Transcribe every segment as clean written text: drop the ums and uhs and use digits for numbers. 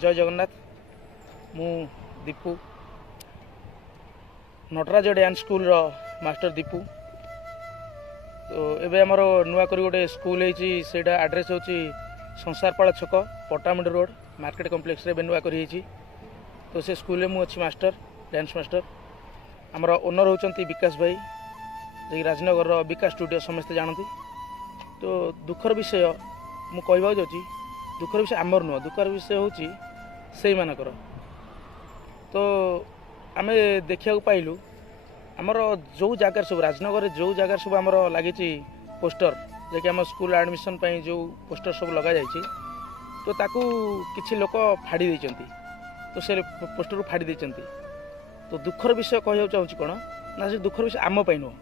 जय जगन्नाथ। मु Deepu Nataraj dance school रो master Deepu. तो एबे हमर नुआ करी गोटे स्कूल होईची सेटा एड्रेस होची संसारपाड़ छक पटामुंड रोड मार्केट कॉम्प्लेक्स रे नुआ करी होईची। तो से स्कूल में अच्छी मास्टर डांस मास्टर। आमर ओनर होचंती विकास भाई जे राजनगर रो विकास स्टूडियो समस्त जानती। तो दुखर विषय मु कहबा जाउची दुखर विषय आमर नुआ दुखर विषय होची सेई मानकर। तो आमे देखिया पाइलु आमर जो जगार सब राजनगर जो जगार सब आमर लगी पोस्टर जे कि आम स्कूल एडमिशन पई जो पोस्टर सब लगा जाइए तो ताकू किछि लोक फाड़ी देइचंती। तो से पोस्टर को फाड़ी देइचंती। तो दुखर विषय कहया चाहूँ कौन ना से दुखर विषय आम पई नो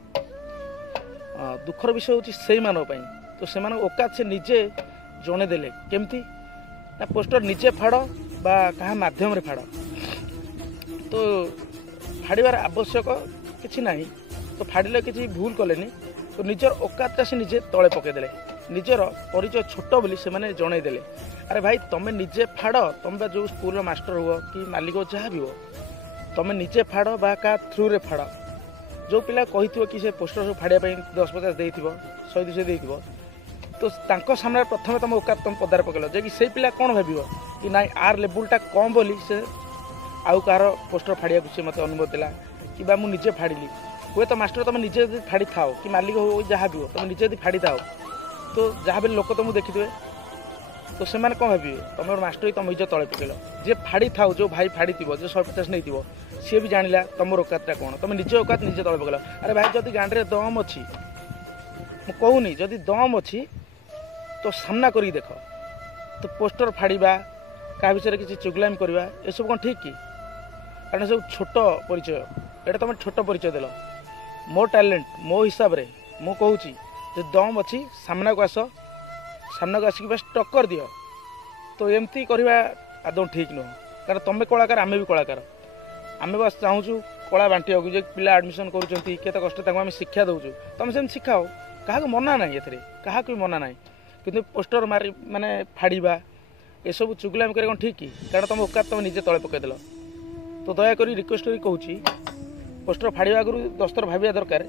दुखर विषय होची सेई मानव पई। तो से औकात से निजे जणे देले केमती ना पोस्टर निजे फाड़ बा कहा माध्यम रे फाड़। तो फाड़बार आवश्यक किसी ना तो फाड़े किसी भूल कलेनी। तो निजर औकात से निजे तले पकईदे निजर परिचय छोट बोली से जनईदे अरे भाई तुम्हें निजे फाड़ तुम जो स्कूल मास्टर हुआ कि मालिक जहाँ भी हो तुम्हें निजे फाड़ बा का थ्रू रे फाड़। जो पिला कही कि से पोस्टर सब फाड़ापी 10-50 दे 100-200 दे तो तांको सामने प्रथम तुम औकात तुम पदार पकड़ जे कि से पिला कौन भाव कि ना आर लेवलटा कम बोली से आउ कार पोस्टर फाड़िया से मत अनुभव देला कि बा मु निजे फाड़िली। हुए तो मास्टर तुम निजे फाड़ी थाओ कि मालिक हो जहाँ भी हो तुम निजे फाड़ी थाओ तो जहाँ भी लोक तुमको देखिथे तो से कौन भावे तुम मास्टर तुम इज्जत तले पकड़ जे फाड़ी थाओ जो भाई फाड़ी थी जो 150 नहीं थो सी भी जानिला तुम औकातटा कौन तुम निजे औकात निजे तले पकड़। अरे भाई जदि गाँव में दम अच्छी कहूनी जदि दम अच्छी तो सामना करी देख। तो पोस्टर फाड़ा क्या विषय किसी चुगलामी करवा ये सब कौन ठीक कि कारण सब छोट परिचय एटा तुम छोट परिचय देल। मो टैलेंट मो हिसाब रे मु कहूँ जो दम अच्छी सामना को आस सामना को आसिक बस टक्कर दियो। तो एमती करवा आदौ ठीक नुह कारण तुम्हें कलाकार आमे भी कलाकार आमे बस चाहूँ कला बांटिया जो पिला एडमिशन करुँच केते कष्ट आम शिक्षा दौचु तुम से शिखाओ क्या मना ना ये क्या भी मना ना कि पोस्टर मारी माने फाड़ा ये सब चुगलामी कर ठीक कि कारण तुम औकात तुम निजे तले पकईदेल। तो दयाक रिक्वेस्ट करी कहूँ पोस्टर फाड़ा आगु 10 थर भाविया दरकार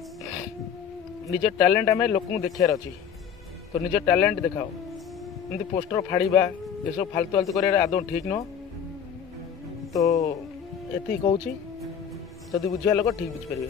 निज टैलेंट आम लोक देखार अच्छी। तो निज टैलेंट देखाओ एमती पोस्टर फाड़ा ये सब फालतू फालतू कर आदौ ठीक नुह। तो ये कहूँ जदि बुझा लोक ठीक बुझीपारे।